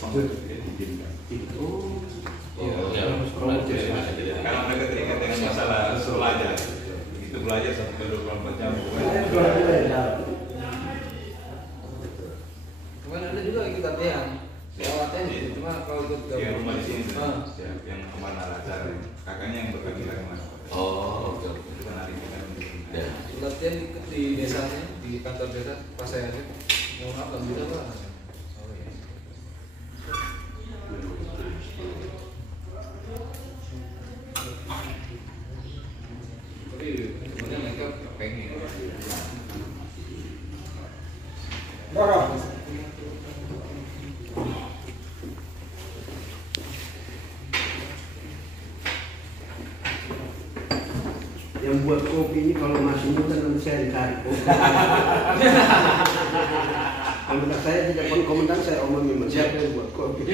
Oh, ya, karena mereka terikat dengan masalah belajar, itu belajar sampai 24 jam. Kemarin ada juga ikut latihan, latihan itu cuma kalau ikut yang rumah di sini, yang kemana Lazar, kakaknya yang berbagi kemana? oh, oke. Itu kan hari ini kan. Ya. Latihan ikut di desanya, di kantor desa pas saya ada. Mau apa bisa pak? Oh ya. Tapi sebenarnya mereka pengen. Yang buat kopi ini kalau masih muda nanti saya ditarik kopi. Kalau saya tidak komentar, saya omongin siapa yang buat kopi.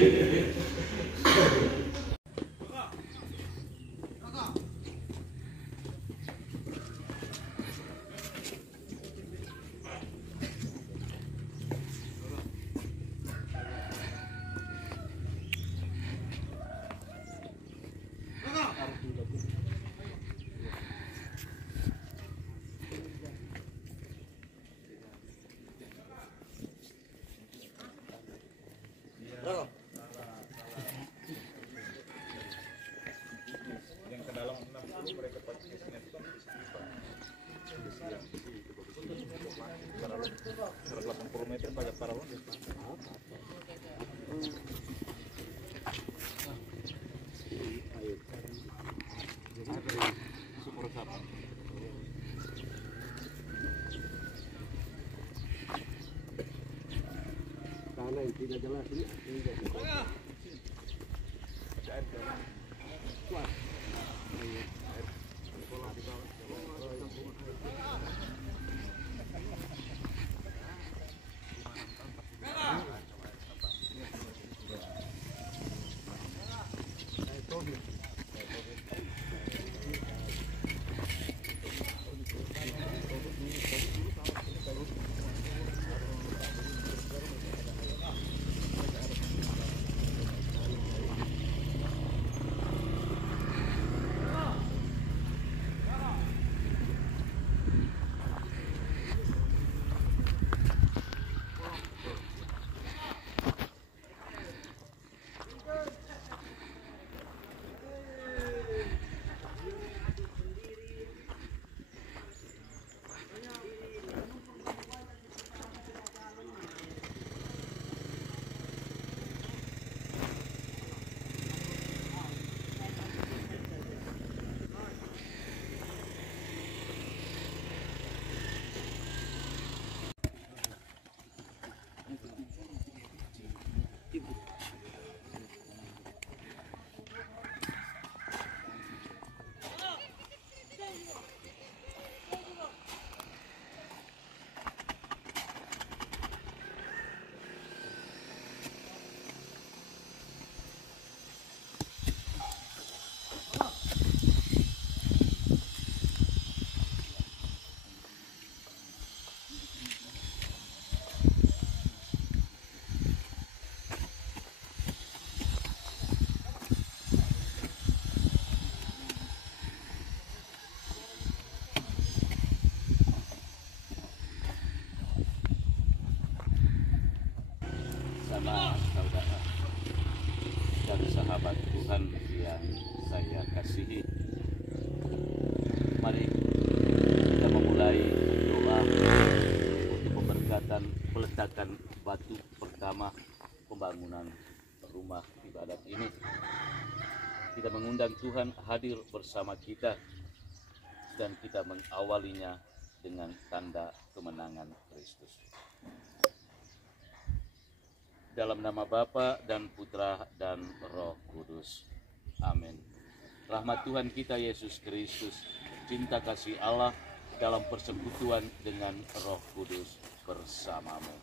Yang ke dalam 60 mereka pakai sinetron. 180 meter pada paralon. Karena yang tidak jelas ini Sama saudara dan sahabat Tuhan yang saya kasihi, mari kita memulai doa untuk pemberkatan peletakan batu pertama pembangunan rumah ibadat ini. Kita mengundang Tuhan hadir bersama kita dan kita mengawalinya dengan tanda kemenangan Kristus. Dalam nama Bapa dan Putra dan Roh Kudus. Amin. Rahmat Tuhan kita Yesus Kristus, cinta kasih Allah dalam persekutuan dengan Roh Kudus bersamamu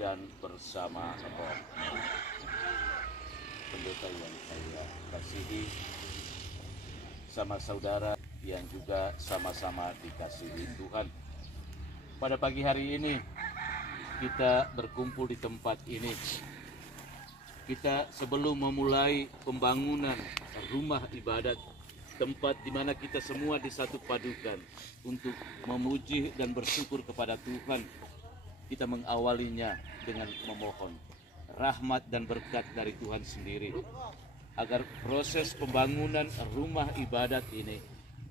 dan bersama Roh. Pendeta yang saya kasihi, sama saudara yang juga sama-sama dikasihi Tuhan. Pada pagi hari ini kita berkumpul di tempat ini kita sebelum memulai pembangunan rumah ibadat, tempat di mana kita semua disatu padukan untuk memuji dan bersyukur kepada Tuhan, kita mengawalinya dengan memohon rahmat dan berkat dari Tuhan sendiri, agar proses pembangunan rumah ibadat ini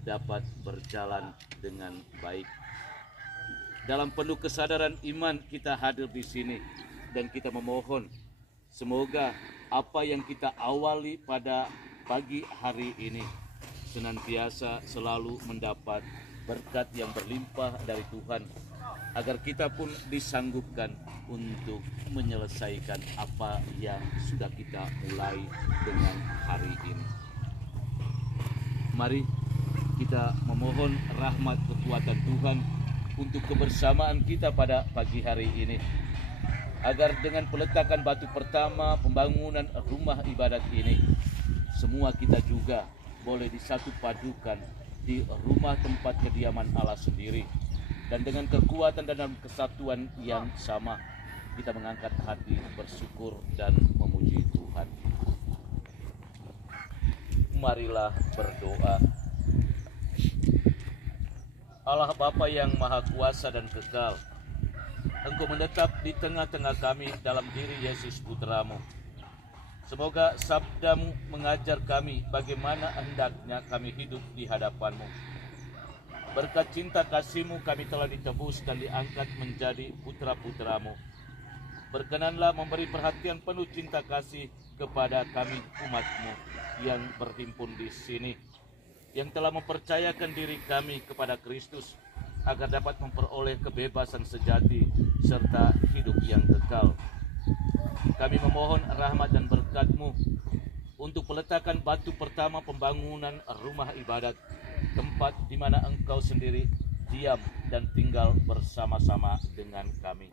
dapat berjalan dengan baik. Dalam penuh kesadaran iman kita hadir di sini dan kita memohon semoga apa yang kita awali pada pagi hari ini senantiasa selalu mendapat berkat yang berlimpah dari Tuhan, agar kita pun disanggupkan untuk menyelesaikan apa yang sudah kita mulai dengan hari ini. Mari kita memohon rahmat kekuatan Tuhan untuk kebersamaan kita pada pagi hari ini, agar dengan peletakan batu pertama pembangunan rumah ibadat ini, semua kita juga boleh disatu padukan di rumah tempat kediaman Allah sendiri, dan dengan kekuatan dan dalam kesatuan yang sama kita mengangkat hati bersyukur dan memuji Tuhan. Marilah berdoa. Allah Bapa yang Maha Kuasa dan Kekal, Engkau menetap di tengah-tengah kami dalam diri Yesus Putra-Mu. Semoga sabda-Mu mengajar kami bagaimana hendaknya kami hidup di hadapan-Mu. Berkat cinta kasih-Mu kami telah ditebus dan diangkat menjadi putra-putra-Mu. Berkenanlah memberi perhatian penuh cinta kasih kepada kami umat-Mu yang berhimpun di sini, yang telah mempercayakan diri kami kepada Kristus, agar dapat memperoleh kebebasan sejati serta hidup yang kekal. Kami memohon rahmat dan berkat-Mu untuk peletakan batu pertama pembangunan rumah ibadat, tempat di mana Engkau sendiri diam dan tinggal bersama-sama dengan kami.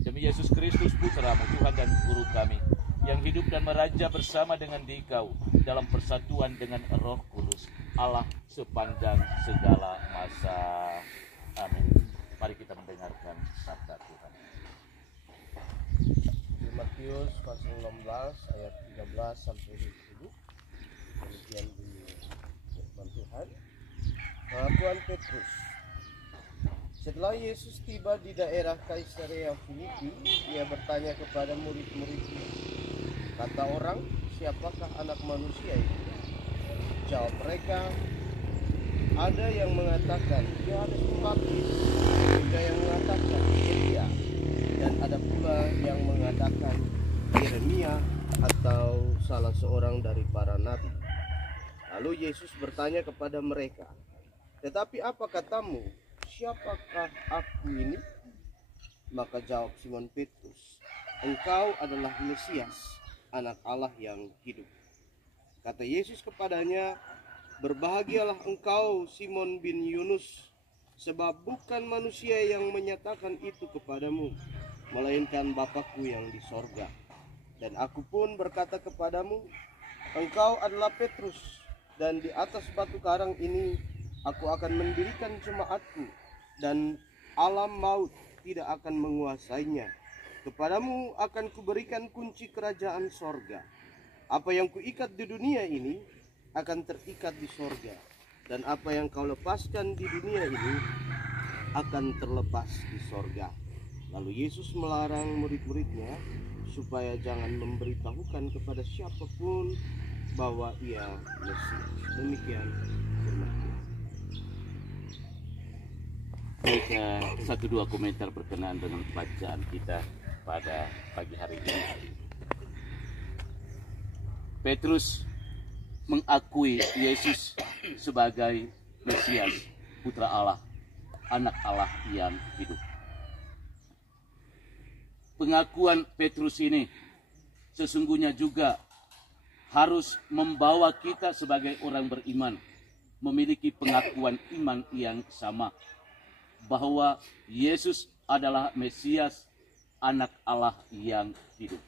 Demi Yesus Kristus Putra-Mu, Tuhan dan Guru kami, yang hidup dan meraja bersama dengan Dikau dalam persatuan dengan Roh Kudus, Allah sepanjang segala masa. Amin. Mari kita mendengarkan sabda Tuhan. Di Matius pasal 16 ayat 13 sampai 20. Demikian bunyi firman Tuhan. Pengakuan Petrus. Setelah Yesus tiba di daerah Kaisarea Filipi, ia bertanya kepada murid-muridnya, kata orang, siapakah anak manusia itu? Jawab mereka, ada yang mengatakan Yohanes Pembaptis, ada yang mengatakan Elia, dan ada pula yang mengatakan Yeremia atau salah seorang dari para nabi. Lalu Yesus bertanya kepada mereka, tetapi apa katamu? Siapakah aku ini? Maka jawab Simon Petrus, engkau adalah Mesias, anak Allah yang hidup. Kata Yesus kepadanya, berbahagialah engkau Simon bin Yunus, sebab bukan manusia yang menyatakan itu kepadamu, melainkan Bapa-Ku yang di sorga. Dan aku pun berkata kepadamu, engkau adalah Petrus, dan di atas batu karang ini aku akan mendirikan jemaatku, dan alam maut tidak akan menguasainya. Kepadamu akan kuberikan kunci kerajaan sorga. Apa yang kuikat di dunia ini akan terikat di sorga, dan apa yang kau lepaskan di dunia ini akan terlepas di sorga. Lalu Yesus melarang murid-muridnya supaya jangan memberitahukan kepada siapapun bahwa ia Mesias. Demikian firman Tuhan. Baik, satu dua komentar berkenaan dengan bacaan kita pada pagi hari ini. Petrus mengakui Yesus sebagai Mesias, Putra Allah, Anak Allah yang hidup. Pengakuan Petrus ini sesungguhnya juga harus membawa kita sebagai orang beriman memiliki pengakuan iman yang sama, bahwa Yesus adalah Mesias, Anak Allah yang hidup.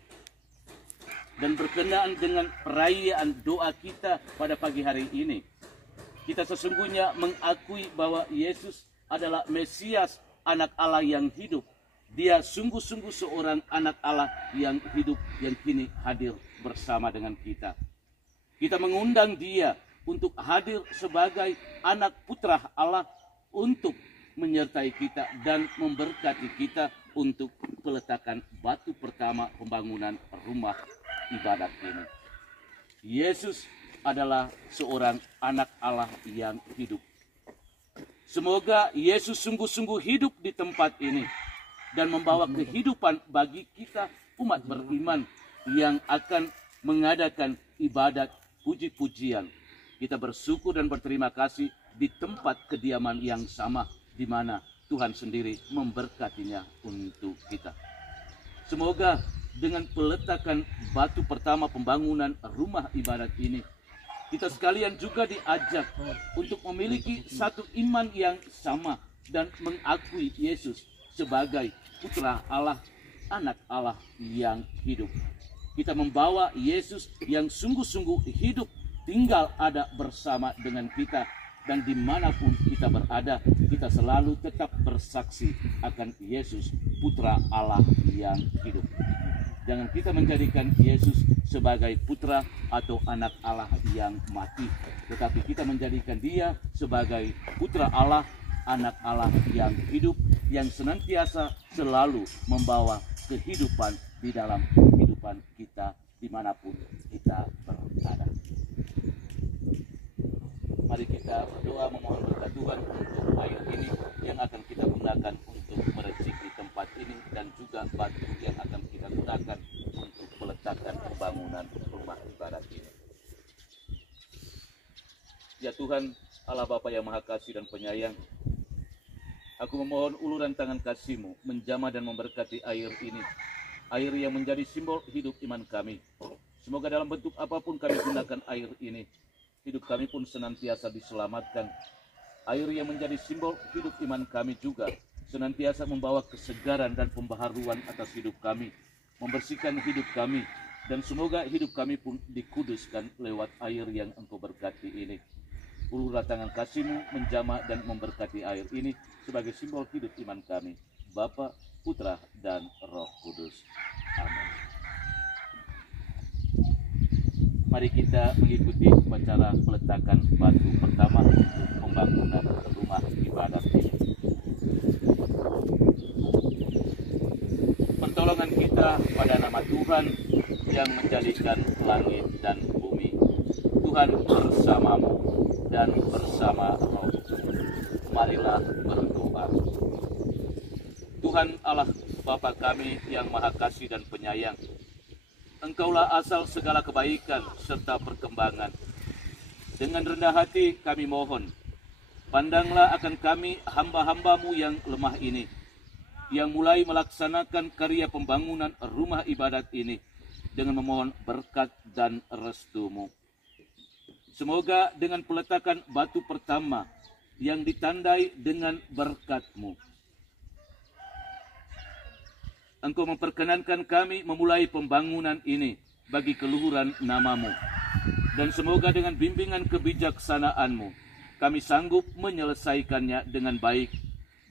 Dan berkenaan dengan perayaan doa kita pada pagi hari ini, kita sesungguhnya mengakui bahwa Yesus adalah Mesias, Anak Allah yang hidup, Dia sungguh-sungguh seorang anak Allah yang hidup, yang kini hadir bersama dengan kita. Kita mengundang dia untuk hadir sebagai anak putra Allah untuk menyertai kita dan memberkati kita untuk peletakan batu pertama pembangunan rumah ibadat ini. Yesus adalah seorang anak Allah yang hidup. Semoga Yesus sungguh-sungguh hidup di tempat ini dan membawa kehidupan bagi kita umat beriman yang akan mengadakan ibadat puji-pujian. Kita bersyukur dan berterima kasih di tempat kediaman yang sama di mana Tuhan sendiri memberkatinya untuk kita. Semoga dengan peletakan batu pertama pembangunan rumah ibadat ini, kita sekalian juga diajak untuk memiliki satu iman yang sama dan mengakui Yesus sebagai putra Allah, anak Allah yang hidup. Kita membawa Yesus yang sungguh-sungguh hidup, tinggal ada bersama dengan kita, dan dimanapun kita berada, kita selalu tetap bersaksi akan Yesus, putra Allah yang hidup. Jangan kita menjadikan Yesus sebagai putra atau anak Allah yang mati, tetapi kita menjadikan dia sebagai putra Allah, anak Allah yang hidup, yang senantiasa selalu membawa kehidupan di dalam kehidupan kita dimanapun kita berada. Mari kita berdoa memohon berkat Tuhan untuk air ini yang akan kita gunakan untuk merencipi tempat ini, dan juga batu yang akan kita gunakan untuk meletakkan pembangunan rumah ibadat ini. Ya Tuhan, Allah Bapa yang Maha Kasih dan Penyayang, aku memohon uluran tangan kasih-Mu menjamah dan memberkati air ini, air yang menjadi simbol hidup iman kami. Semoga dalam bentuk apapun kami gunakan air ini, hidup kami pun senantiasa diselamatkan. Air yang menjadi simbol hidup iman kami juga senantiasa membawa kesegaran dan pembaharuan atas hidup kami, membersihkan hidup kami, dan semoga hidup kami pun dikuduskan lewat air yang Engkau berkati ini. Ulurlah tangan kasih-Mu menjamah dan memberkati air ini sebagai simbol hidup iman kami, Bapa, Putra, dan Roh Kudus. Amin. Mari kita mengikuti upacara peletakan batu pertama untuk pembangunan rumah ibadat ini. Pertolongan kita pada nama Tuhan yang menjadikan langit dan bumi. Tuhan bersamamu dan bersama roh. Marilah berdoa. Tuhan Allah Bapa kami yang Maha Kasih dan Penyayang, Engkaulah asal segala kebaikan serta perkembangan. Dengan rendah hati kami mohon, pandanglah akan kami hamba-hamba-Mu yang lemah ini, yang mulai melaksanakan karya pembangunan rumah ibadat ini dengan memohon berkat dan restu-Mu. Semoga dengan peletakan batu pertama yang ditandai dengan berkat-Mu, Engkau memperkenankan kami memulai pembangunan ini bagi keluhuran nama-Mu. Dan semoga dengan bimbingan kebijaksanaan-Mu, kami sanggup menyelesaikannya dengan baik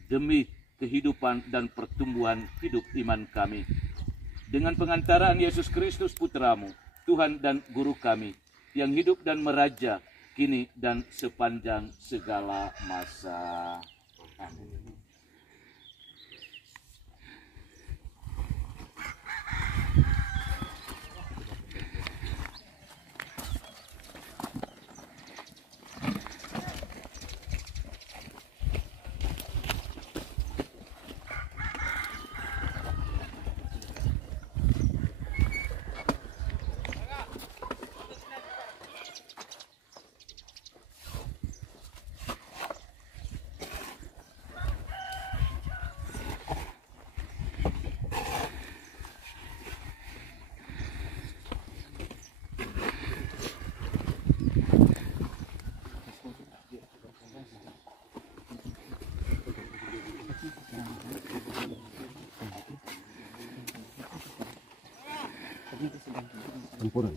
demi kehidupan dan pertumbuhan hidup iman kami. Dengan pengantaran Yesus Kristus Putra-Mu, Tuhan dan Guru kami, yang hidup dan meraja kini dan sepanjang segala masa. Amin. Campuran.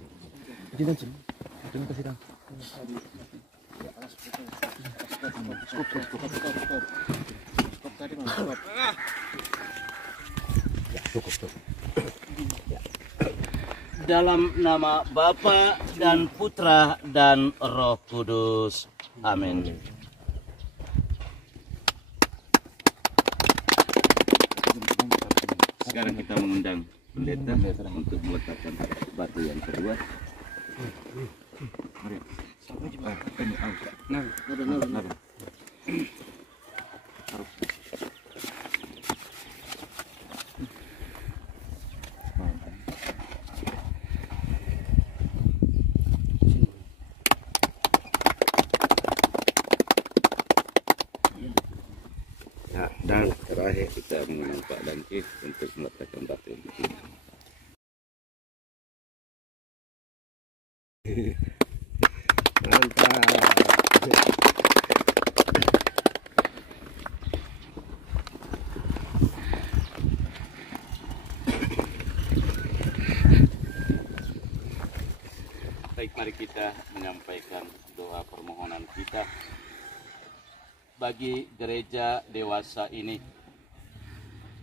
Dalam nama Bapa dan Putra dan Roh Kudus. Amin. Sekarang kita mengundang pendeta untuk meletakkan batu yang kedua. Nah, dan terakhir Kita mengundang Pak Dangki untuk meletakkan batu yang ketiga. mantap. Baik, mari kita menyampaikan doa permohonan kita bagi gereja dewasa ini.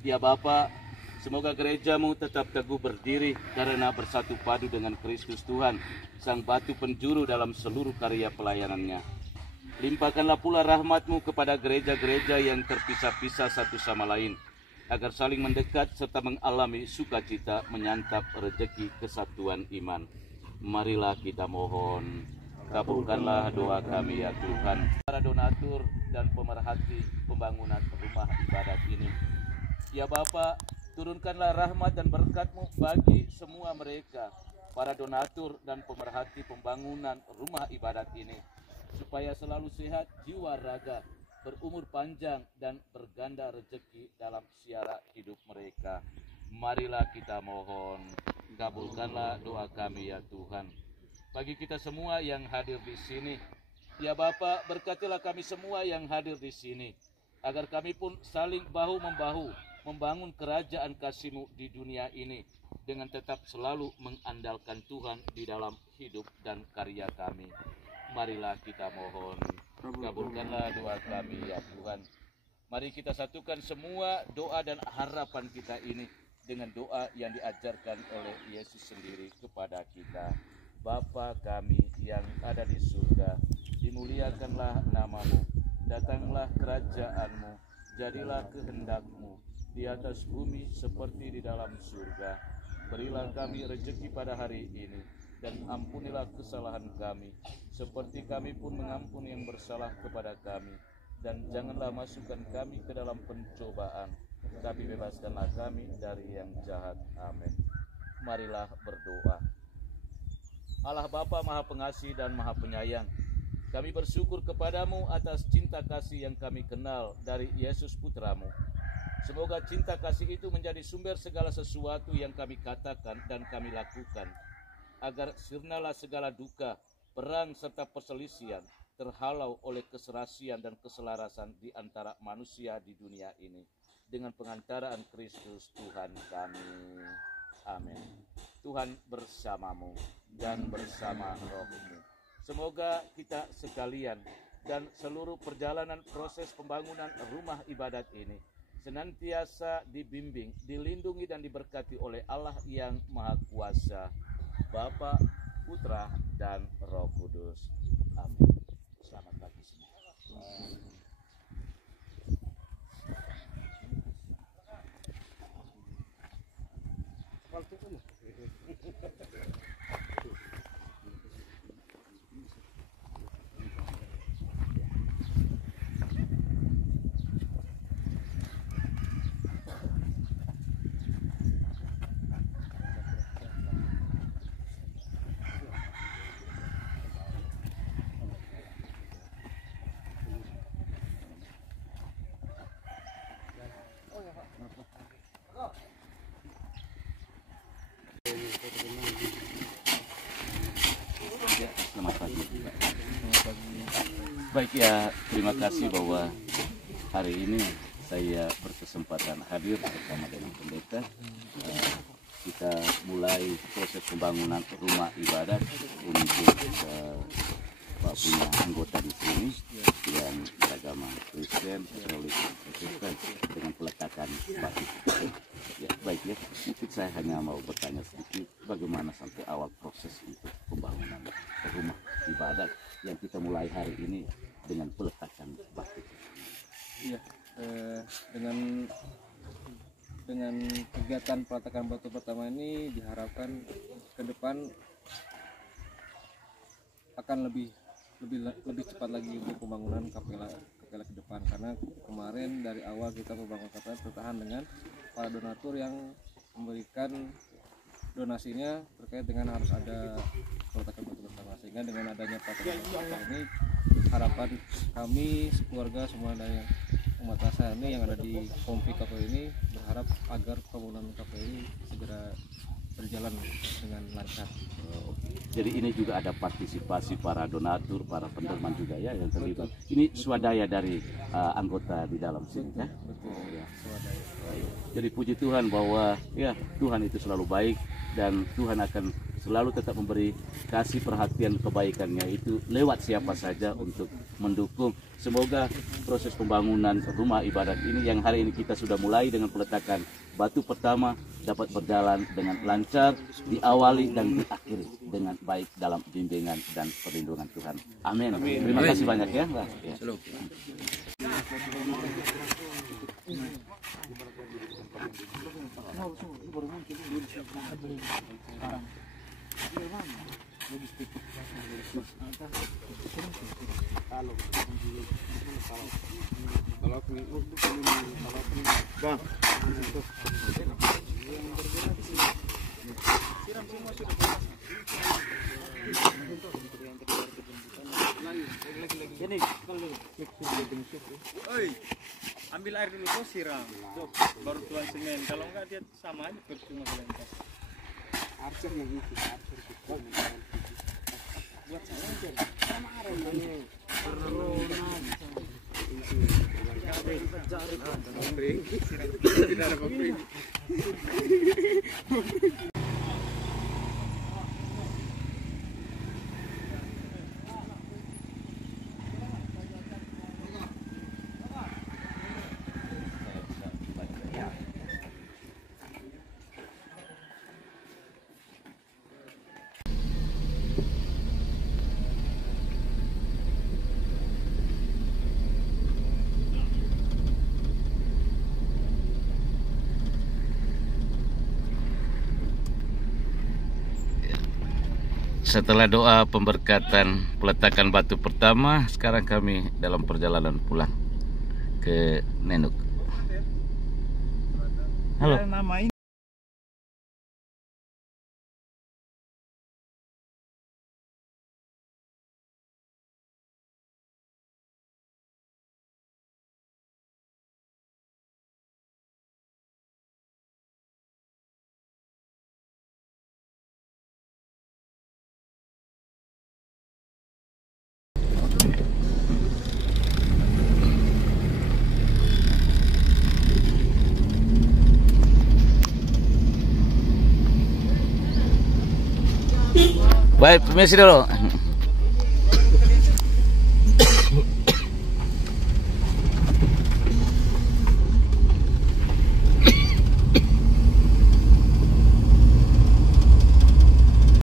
Ya Bapa, semoga gerejamu tetap teguh berdiri karena bersatu padu dengan Kristus Tuhan, Sang Batu Penjuru dalam seluruh karya pelayanannya. Limpahkanlah pula rahmat-Mu kepada gereja-gereja yang terpisah-pisah satu sama lain, agar saling mendekat serta mengalami sukacita menyantap rejeki kesatuan iman. Marilah kita mohon, kabulkanlah doa kami ya Tuhan. Para donatur dan pemerhati pembangunan rumah ibadat ini. Ya Bapa, turunkanlah rahmat dan berkat-Mu bagi semua mereka, para donatur dan pemerhati pembangunan rumah ibadat ini, supaya selalu sehat jiwa raga, berumur panjang dan berganda rezeki dalam siara hidup mereka. Marilah kita mohon, kabulkanlah doa kami ya Tuhan. Bagi kita semua yang hadir di sini, ya Bapa, berkatilah kami semua yang hadir di sini, agar kami pun saling bahu-membahu membangun kerajaan kasih-Mu di dunia ini, dengan tetap selalu mengandalkan Tuhan di dalam hidup dan karya kami. Marilah kita mohon, kabulkanlah doa kami ya Tuhan. Mari kita satukan semua doa dan harapan kita ini dengan doa yang diajarkan oleh Yesus sendiri kepada kita. Bapa kami yang ada di surga, dimuliakanlah nama-Mu, datanglah kerajaan-Mu, jadilah kehendak-Mu di atas bumi seperti di dalam surga. Berilah kami rezeki pada hari ini, dan ampunilah kesalahan kami, seperti kami pun mengampuni yang bersalah kepada kami. Dan janganlah masukkan kami ke dalam pencobaan, tapi bebaskanlah kami dari yang jahat. Amin. Marilah berdoa. Allah Bapa Maha Pengasih dan Maha Penyayang, kami bersyukur kepadamu atas cinta kasih yang kami kenal dari Yesus Putra-Mu. Semoga cinta kasih itu menjadi sumber segala sesuatu yang kami katakan dan kami lakukan, agar sirnalah segala duka, perang serta perselisihan terhalau oleh keserasian dan keselarasan di antara manusia di dunia ini, dengan pengantaraan Kristus Tuhan kami. Amin. Tuhan bersamamu dan bersama roh-Mu. Semoga kita sekalian dan seluruh perjalanan proses pembangunan rumah ibadat ini senantiasa dibimbing, dilindungi dan diberkati oleh Allah yang Maha Kuasa, Bapa, Putra, dan Roh Kudus. Amin. Selamat pagi semua. Selamat pagi. Baik ya, terima kasih bahwa hari ini saya berkesempatan hadir bersama dengan pendeta. Kita mulai proses pembangunan rumah ibadat untuk Pak punya anggota di sini yang beragama Kristen, Katolik, Protestan dengan peletakan batu. Ya, baik ya. saya hanya mau bertanya sedikit, bagaimana sampai awal proses untuk pembangunan rumah ibadat yang kita mulai hari ini dengan peletakan batu? Iya, dengan kegiatan peletakan batu pertama ini diharapkan ke depan akan lebih cepat lagi untuk pembangunan kapela ke depan, karena kemarin dari awal kita membangun kapela tertahan dengan para donatur yang memberikan donasinya terkait dengan harus ada peletakan batu bersama, sehingga dengan adanya peletakan batu ini harapan kami sekeluarga semua dari umat rasa ini yang ada di kompi kapel ini berharap agar pembangunan kapel ini segera berjalan dengan lancar. Jadi ini juga ada partisipasi para donatur, para penderman juga ya yang terlibat. Ini swadaya dari anggota di dalam sini ya. Betul. Ya. Swadaya. Jadi puji Tuhan bahwa ya Tuhan itu selalu baik dan Tuhan akan selalu tetap memberi kasih perhatian kebaikannya itu lewat siapa saja untuk mendukung. Semoga proses pembangunan rumah ibadat ini yang hari ini kita sudah mulai dengan peletakan batu pertama dapat berjalan dengan lancar, diawali dan diakhiri dengan baik dalam bimbingan dan perlindungan Tuhan. Amin. Terima kasih banyak ya. Ya. Oi, ambil air dulu kau siram, baru tuang semen. Kalau enggak dia sama aja percuma kelengkap. Archer yang itu, buat saya aja. Sama arah tidak ada pabrik. Setelah doa pemberkatan peletakan batu pertama, sekarang kami dalam perjalanan pulang ke Nenuk. Halo. Baik, permisi dulu.